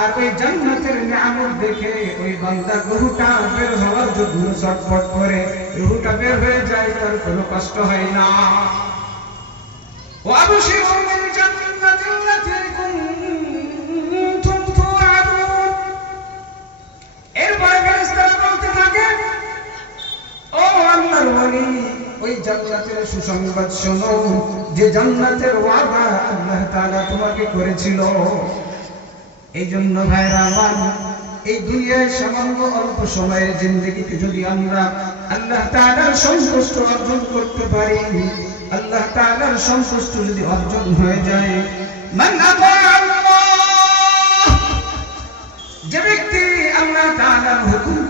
আর ওই জান্নাতের নিয়ামত দেখে ওই বান্দা রুহুটা বের হওয়ার জন্য চটপট করে রুহুটা বের হয়ে যায় তার কোনো কষ্ট হয় না وأبشروا بالجنة التي كنتم توعدون এরপরে ফেরেশতারা বলতে থাকে ও আল্লাহর ওলি ওই জান্নাতের সুসংবাদ শোনো যে জান্নাতের ওয়াদা আল্লাহ তাআলা তোমাকে করেছিল এই জন্য ভাইরা আমার এই দুনিয়ায় সামান্য অল্প সময়ের জিন্দগিতে যদি আমরা আল্লাহ তাআলার সন্তুষ্ট অর্জন করতে পারি, আল্লাহ তাআলার সন্তুষ্ট যদি অর্জন হয়ে যায়, মান যে ব্যক্তি আল্লাহ তাআলার হুকুম